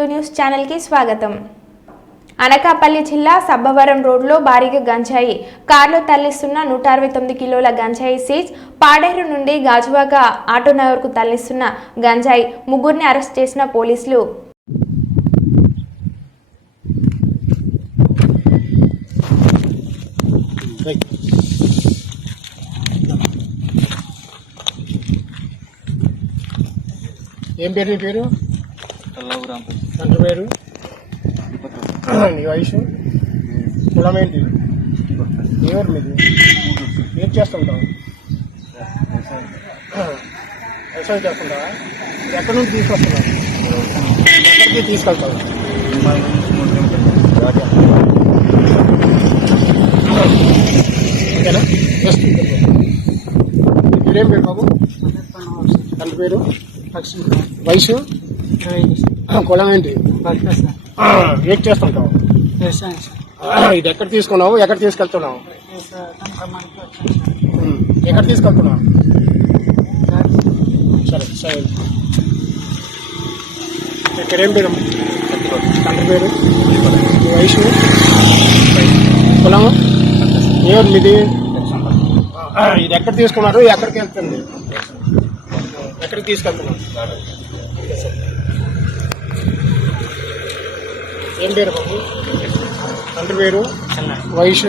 Telugu news ఛానల్కి స్వాగతం. అనకాపల్లి జిల్లా సబ్బవరం రోడ్లో భారీగా గంజాయి కార్లో తరలిస్తున్న 169 కిలోల గంజాయి సీజ్. పాడేరు నుండి గాజువాక ఆటోనగర్కు తరలిస్తున్న గంజాయి ముగ్గురిని అరెస్ట్ చేసిన పోలీసులు. ఏం పేరు? నీ పేరు? తండ్రి పేరు? నీ వయసు? కులం ఏంటి? ఎవరు మీది? ఏం చేస్తుంటావు? వ్యవసాయం చేస్తుంటావా? ఎక్కడి నుంచి తీసుకొస్తున్నావు? ఎక్కడికి తీసుకెళ్తావు? ఓకేనా? జస్ట్ మీరేం పేరు బాబు? తండ్రి పేరు? వయసు? కులం ఏంటి? ఏం చేస్తుంటావు? ఇది ఎక్కడ తీసుకున్నావు? ఎక్కడ తీసుకెళ్తున్నావు? ఎక్కడ తీసుకెళ్తున్నావు? సరే సరే. ఇక్కడేం పేరు? తండ్రి పేరు? వయసు? కులం? ఎవరు మీది? ఇది ఎక్కడ తీసుకున్నారు? ఎక్కడికి వెళ్తుంది? ఎక్కడికి తీసుకెళ్తున్నాం? ఏం పేరు బాబు? తండ్రి పేరు? వయసు?